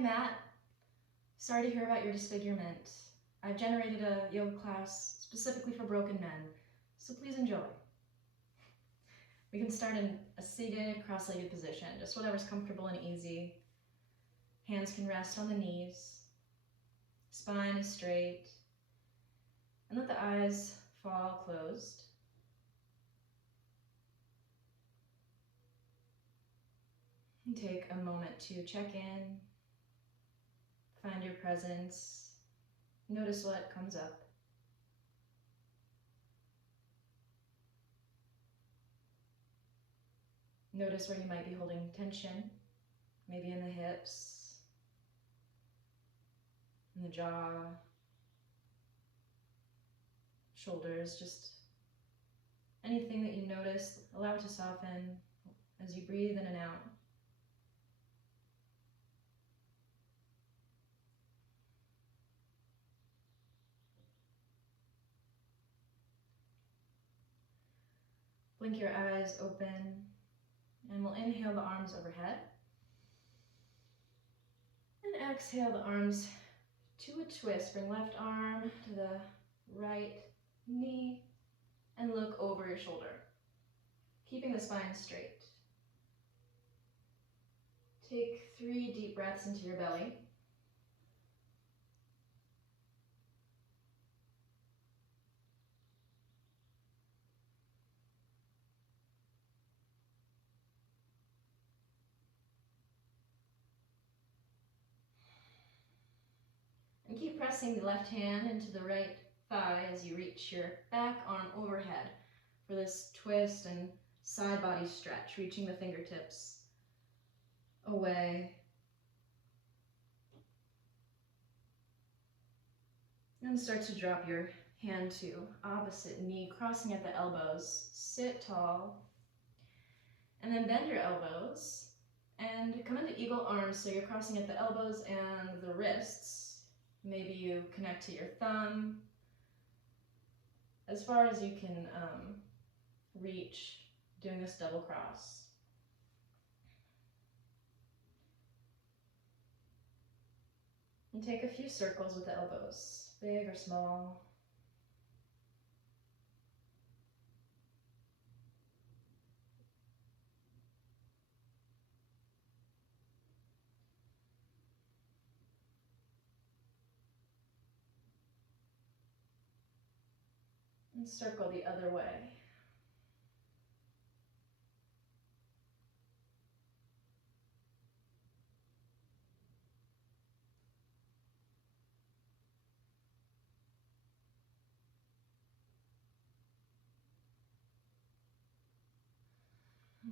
Matt. Sorry to hear about your disfigurement. I've generated a yoga class specifically for broken men, so please enjoy. We can start in a seated, cross-legged position, just whatever's comfortable and easy. Hands can rest on the knees. Spine is straight. And let the eyes fall closed. And take a moment to check in, find your presence, notice what comes up. Notice where you might be holding tension, maybe in the hips, in the jaw, shoulders, just anything that you notice, allow it to soften as you breathe in and out. Blink your eyes open, and we'll inhale the arms overhead. And exhale the arms to a twist. Bring left arm to the right knee and look over your shoulder, keeping the spine straight. Take 3 deep breaths into your belly. And keep pressing the left hand into the right thigh as you reach your back arm overhead for this twist and side body stretch, reaching the fingertips away. And start to drop your hand to opposite knee, crossing at the elbows. Sit tall. And then bend your elbows and come into eagle arms, so you're crossing at the elbows and the wrists. Maybe you connect to your thumb as far as you can reach, doing this double cross. And take a few circles with the elbows, big or small. And circle the other way.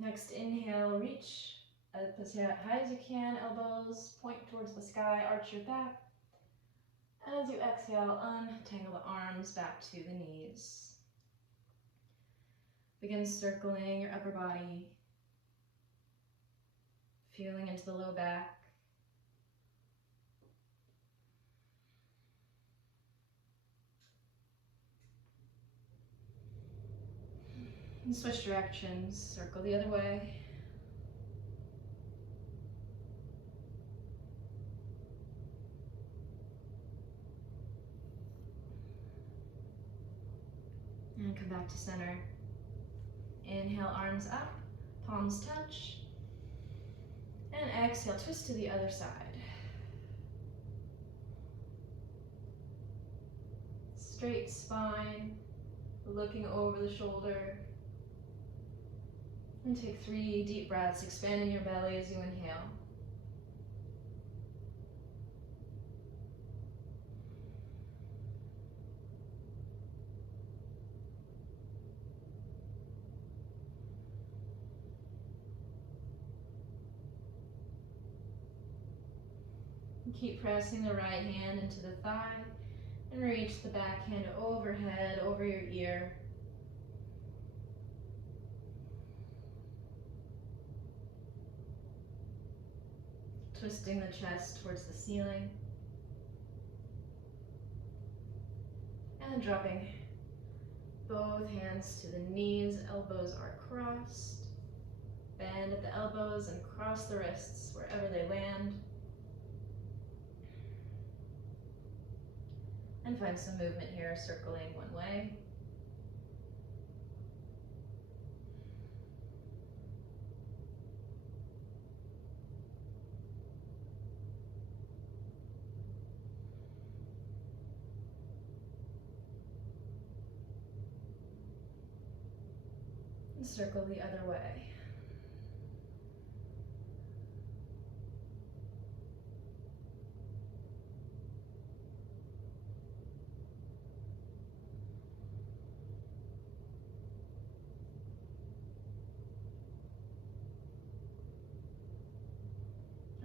Next inhale, reach as high as you can, elbows point towards the sky, arch your back. As you exhale, untangle the arms back to the knees. Begin circling your upper body, feeling into the low back. And switch directions, circle the other way. And come back to center. Inhale, arms up, palms touch. And exhale, twist to the other side. Straight spine, looking over the shoulder. And take 3 deep breaths, expanding your belly as you inhale. Keep pressing the right hand into the thigh and reach the back hand overhead, over your ear. Twisting the chest towards the ceiling. And dropping both hands to the knees, elbows are crossed. Bend at the elbows and cross the wrists wherever they land. And find some movement here, circling one way. And circle the other way.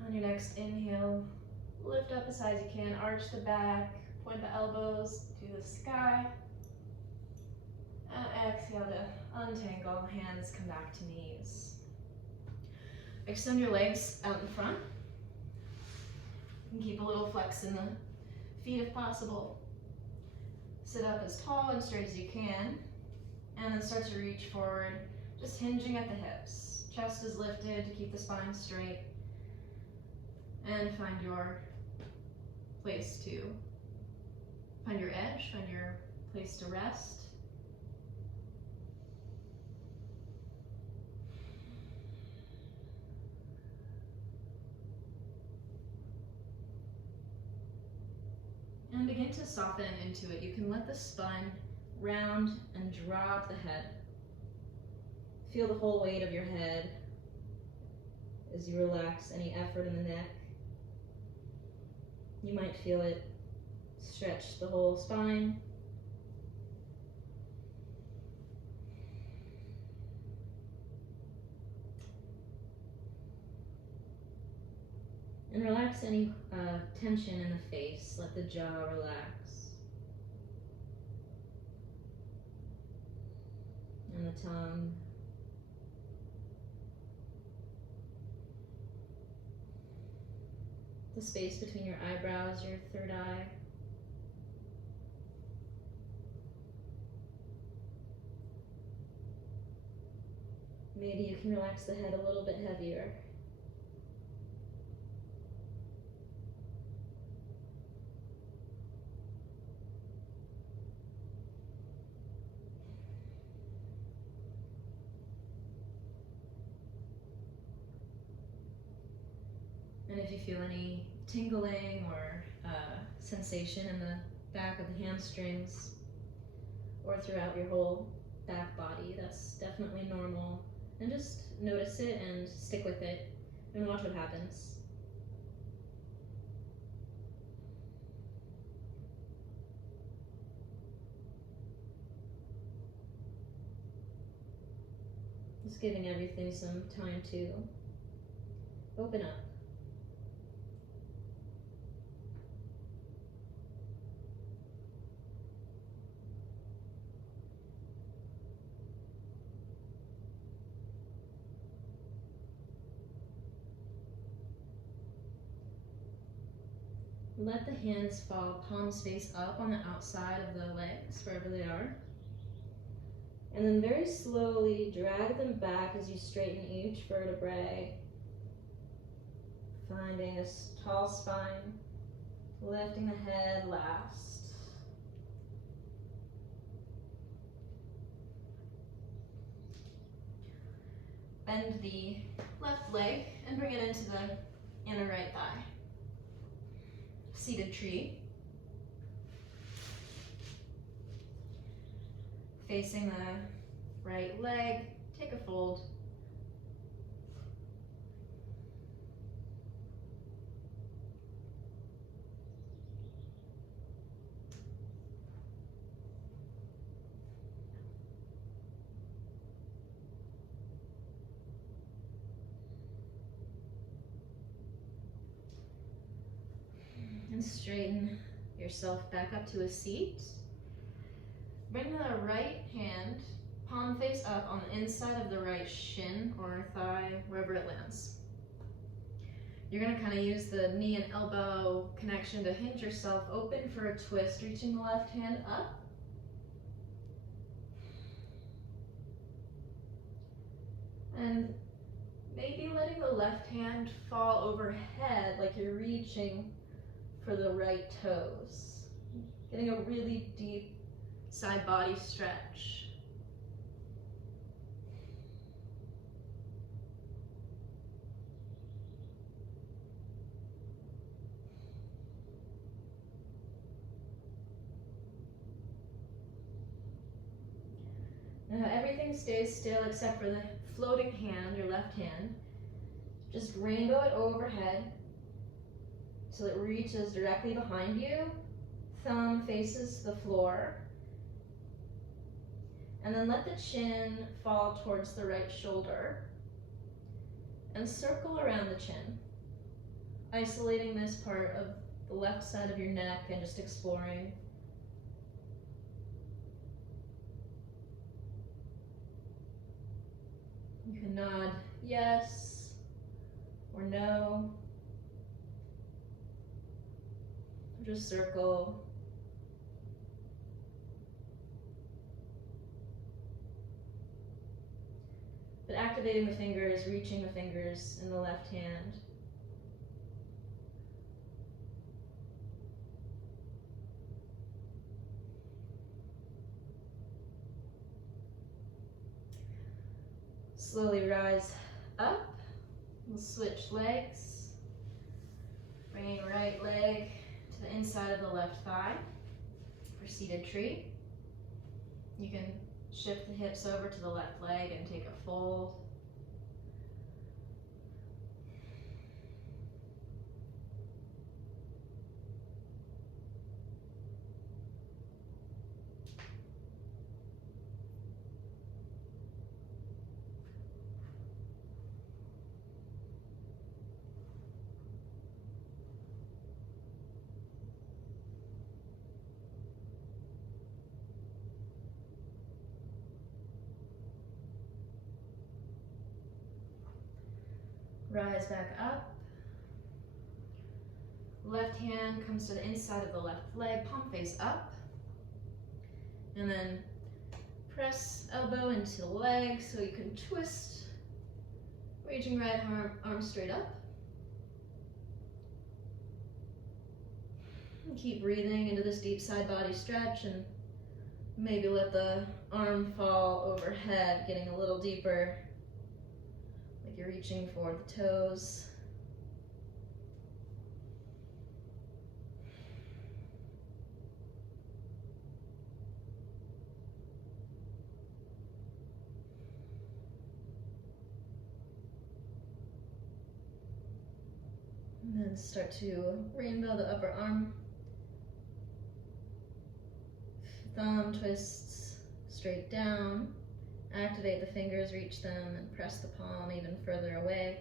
On your next inhale, lift up as high as you can, arch the back, point the elbows to the sky. And exhale to untangle, hands come back to knees. Extend your legs out in front. And keep a little flex in the feet if possible. Sit up as tall and straight as you can. And then start to reach forward, just hinging at the hips. Chest is lifted to keep the spine straight. And find your place to, find your edge, find your place to rest. And begin to soften into it. You can let the spine round and drop the head. Feel the whole weight of your head as you relax any effort in the neck. You might feel it stretch the whole spine. And relax any tension in the face. Let the jaw relax. And the tongue. The space between your eyebrows, your third eye. Maybe you can relax the head a little bit heavier. And if you feel any tingling or sensation in the back of the hamstrings or throughout your whole back body, that's definitely normal. And just notice it and stick with it and watch what happens. Just giving everything some time to open up. Let the hands fall palms face up on the outside of the legs, wherever they are. And then very slowly drag them back as you straighten each vertebrae. Finding a tall spine, lifting the head last. Bend the left leg and bring it into the inner right thigh. Seated tree. Facing the right leg, take a fold. And straighten yourself back up to a seat. Bring the right hand, palm face up on the inside of the right shin or thigh, wherever it lands. You're gonna kind of use the knee and elbow connection to hinge yourself open for a twist, reaching the left hand up. And maybe letting the left hand fall overhead like you're reaching for the right toes. getting a really deep side body stretch. Now everything stays still except for the floating hand, your left hand. Just rainbow it overhead till it reaches directly behind you. Thumb faces the floor. And then let the chin fall towards the right shoulder. And circle around the chin, isolating this part of the left side of your neck and just exploring. You can nod yes or no. Just circle. But activating the fingers, reaching the fingers in the left hand. Slowly rise up. We'll switch legs. Bringing right leg to the inside of the left thigh for seated tree. You can shift the hips over to the left leg and take a fold. Rise back up. Left hand comes to the inside of the left leg, palm face up. And then press elbow into the leg so you can twist, reaching right arm straight up. And keep breathing into this deep side body stretch, and maybe let the arm fall overhead, getting a little deeper, like you're reaching for the toes. And then start to rainbow the upper arm. Thumb twists straight down. Activate the fingers, reach them, and press the palm even further away.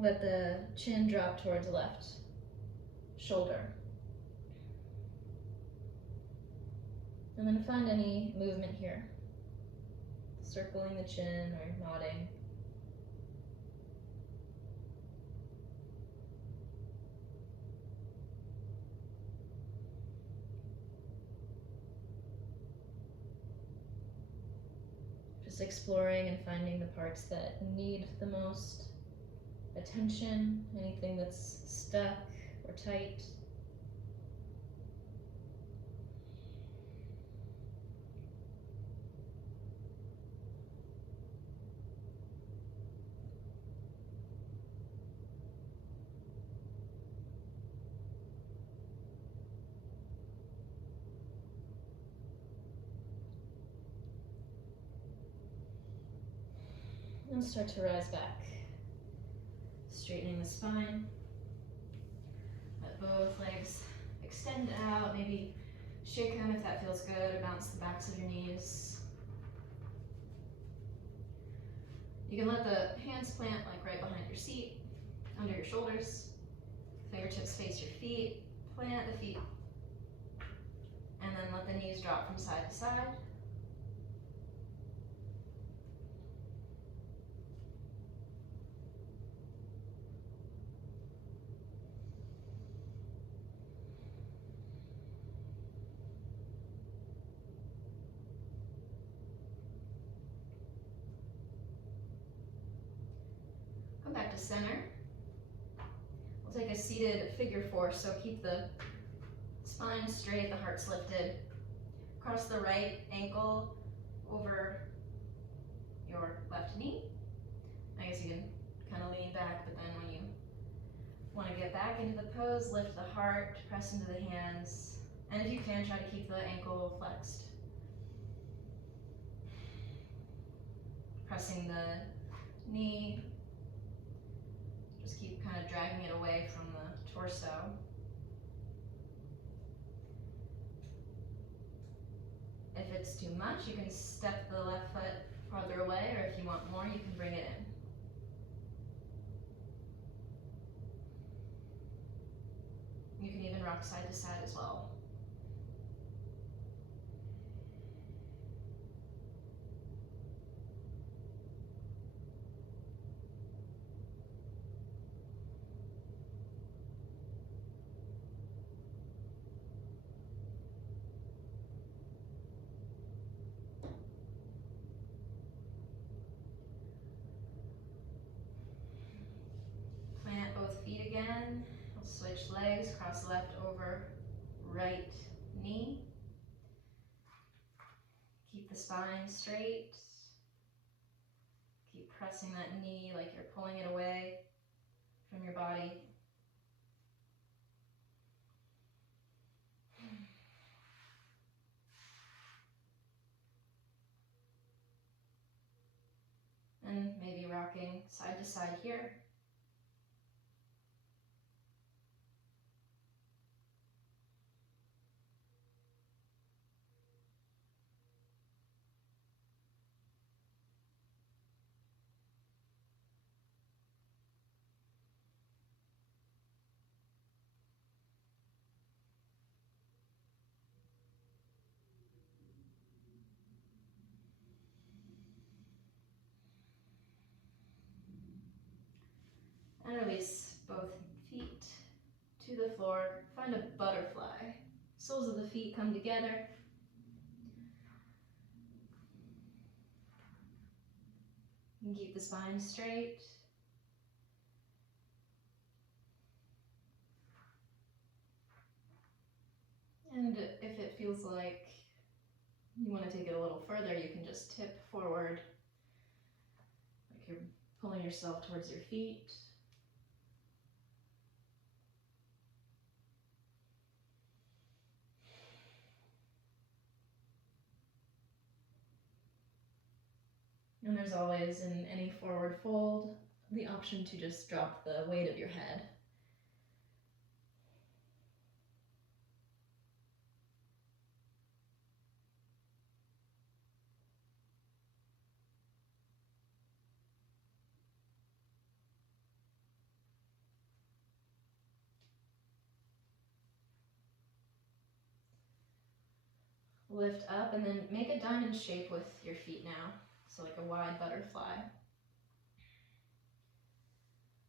Let the chin drop towards the left shoulder. And then find any movement here. Circling the chin or nodding. Just exploring and finding the parts that need the most attention, anything that's stuck or tight. And start to rise back. Straightening the spine. Let both legs extend out. Maybe shake them if that feels good, or bounce the backs of your knees. You can let the hands plant like right behind your seat, under your shoulders. Fingertips face your feet. Plant the feet. And then let the knees drop from side to side. Come back to center. We'll take a seated figure four, so keep the Spine straight, the heart's lifted. Cross the right ankle over your left knee. I guess you can kind of lean back, but then when you want to get back into the pose, lift the heart, press into the hands, and if you can, try to keep the ankle flexed. Pressing the knee, just keep kind of dragging it away from the torso. If it's too much, you can step the left foot farther away, or if you want more, you can bring it in. You can even rock side to side as well. Plant both feet again. We'll switch legs, cross left over right knee. Keep the spine straight. Keep pressing that knee like you're pulling it away from your body. And maybe rocking side to side here. And release both feet to the floor. Find a butterfly. Soles of the feet come together. You can keep the spine straight. And if it feels like you want to take it a little further, you can just tip forward, like you're pulling yourself towards your feet. And there's always, in any forward fold, the option to just drop the weight of your head. Lift up and then make a diamond shape with your feet now. So like a wide butterfly.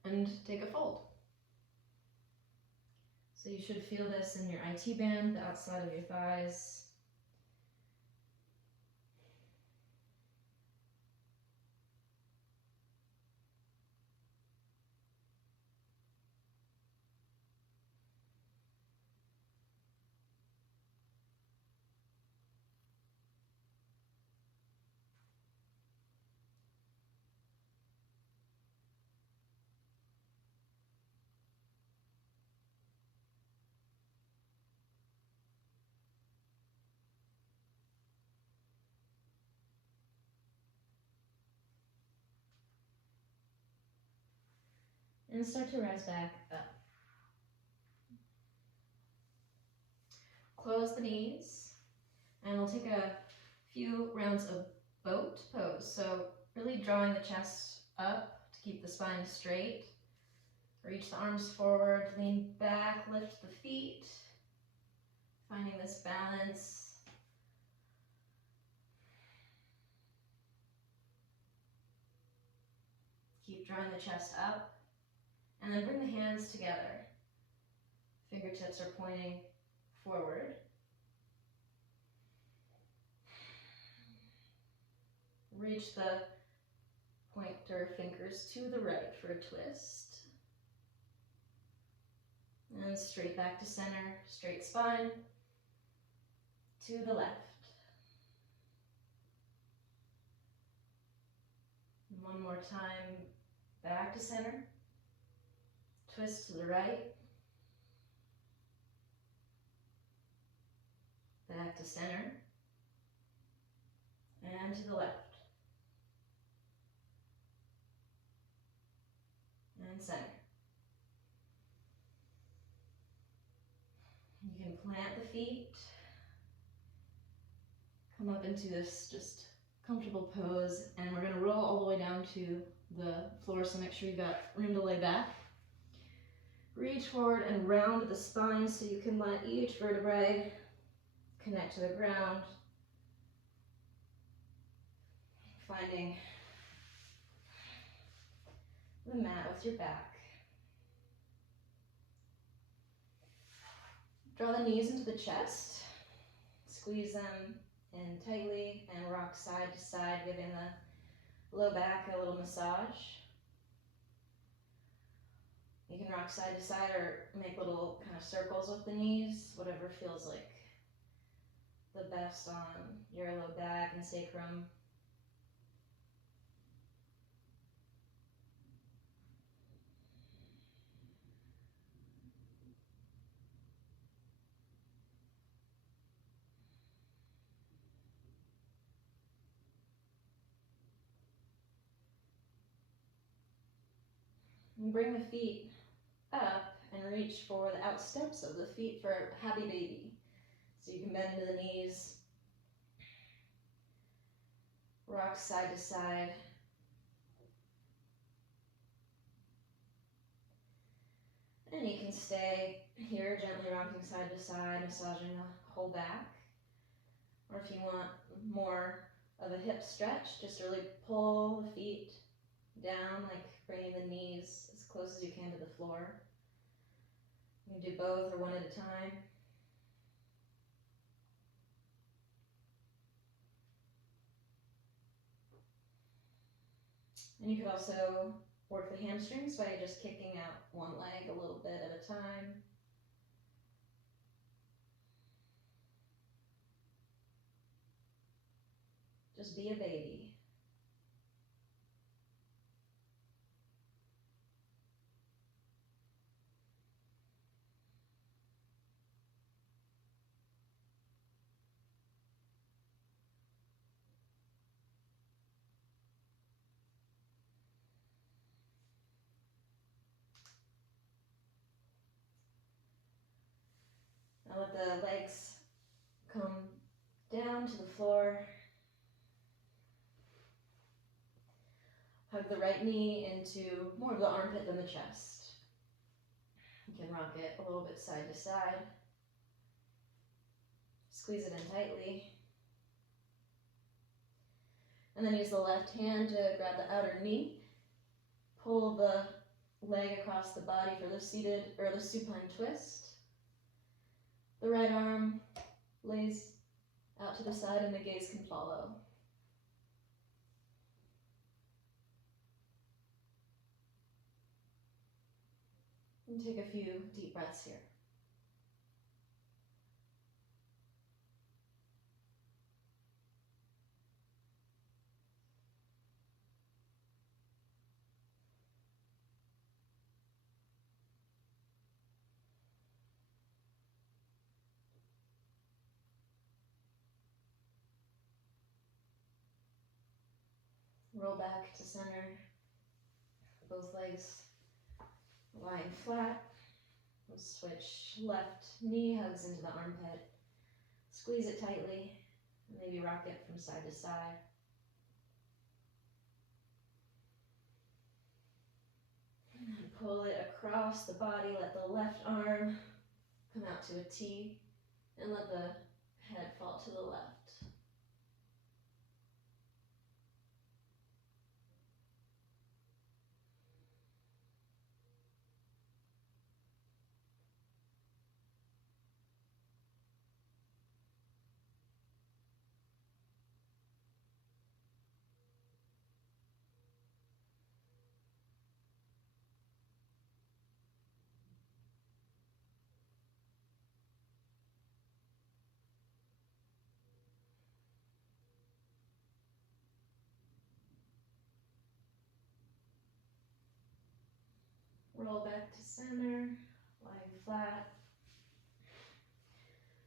And take a fold. So you should feel this in your IT band, the outside of your thighs. And start to rise back up. Close the knees, and we'll take a few rounds of boat pose. So really drawing the chest up to keep the spine straight. Reach the arms forward, lean back, lift the feet. Finding this balance. Keep drawing the chest up. And then bring the hands together. Fingertips are pointing forward. Reach the pointer fingers to the right for a twist. And straight back to center, straight spine, to the left. And one more time, back to center, twist to the right, back to center, and to the left, and center. You can plant the feet, come up into this just comfortable pose, and we're going to roll all the way down to the floor, so make sure you've got room to lay back. Reach forward and round the spine so you can let each vertebrae connect to the ground, finding the mat with your back. Draw the knees into the chest, squeeze them in tightly, and rock side to side, giving the low back a little massage. You can rock side to side or make little kind of circles with the knees, whatever feels like the best on your low back and sacrum. And bring the feet up and reach for the out steps of the feet for a happy baby. So you can bend into the knees, rock side to side. And you can stay here, gently rocking side to side, massaging the whole back. Or if you want more of a hip stretch, just really pull the feet down, like bringing the knees as close as you can to the floor. You can do both or one at a time. And you could also work the hamstrings by just kicking out one leg a little bit at a time. Just be a baby. Now let the legs come down to the floor. Hug the right knee into more of the armpit than the chest. You can rock it a little bit side to side. Squeeze it in tightly. And then use the left hand to grab the outer knee. Pull the leg across the body for the seated or the supine twist. The right arm lays out to the side and the gaze can follow. And take a few deep breaths here. Roll back to center, both legs lying flat. We'll switch, left knee hugs into the armpit. Squeeze it tightly, maybe rock it from side to side. And then pull it across the body, let the left arm come out to a T, and let the head fall to the left. Roll back to center, lying flat.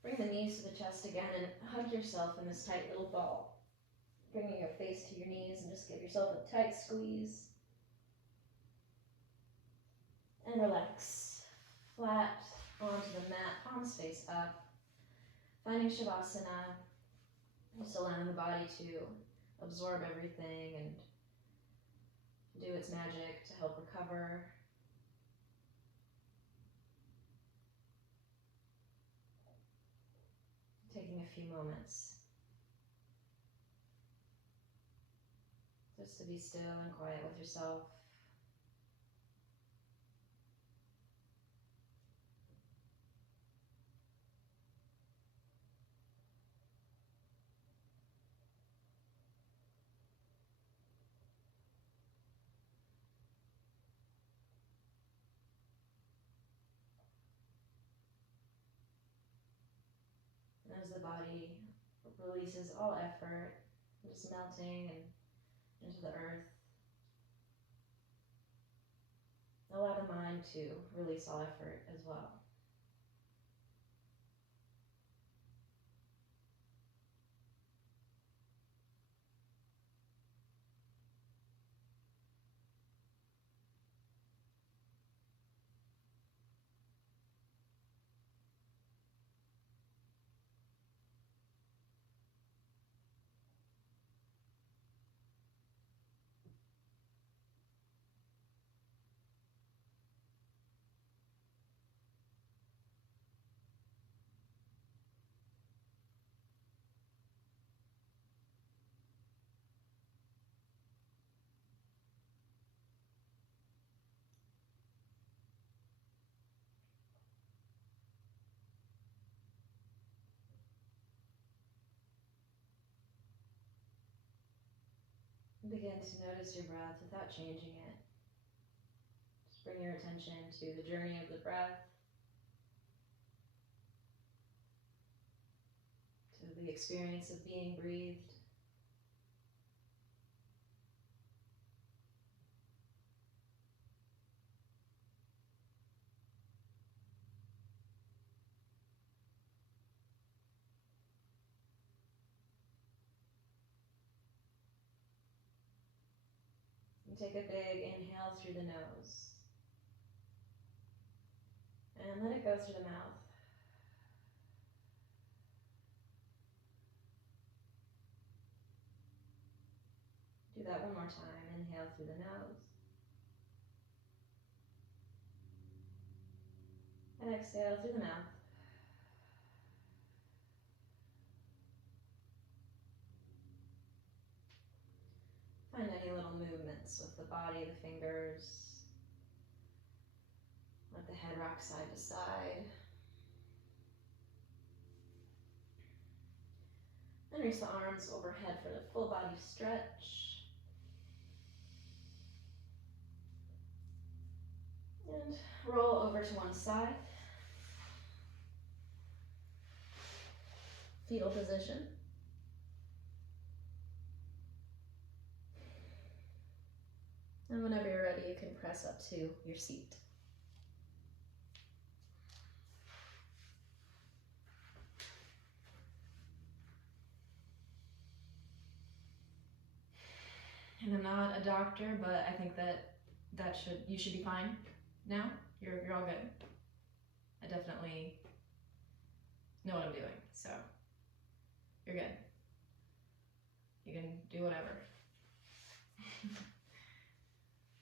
Bring the knees to the chest again and hug yourself in this tight little ball. Bringing your face to your knees and just give yourself a tight squeeze. And relax. Flat onto the mat, palms face up. Finding Shavasana, just allowing the body to absorb everything and do its magic to help recover. Taking a few moments just to be still and quiet with yourself. And as the body releases all effort, just melting and into the earth, allow the mind to release all effort as well. Begin to notice your breath without changing it. Just bring your attention to the journey of the breath, to the experience of being breathed. And take a big inhale through the nose. And let it go through the mouth. Do that one more time. Inhale through the nose. And exhale through the mouth. Find any little movements with the body, the fingers. Let the head rock side to side. And reach the arms overhead for the full body stretch. And roll over to one side. Fetal position. And whenever you're ready, you can press up to your seat. And I'm not a doctor, but I think you should be fine now. You're all good. I definitely know what I'm doing, so you're good. You can do whatever.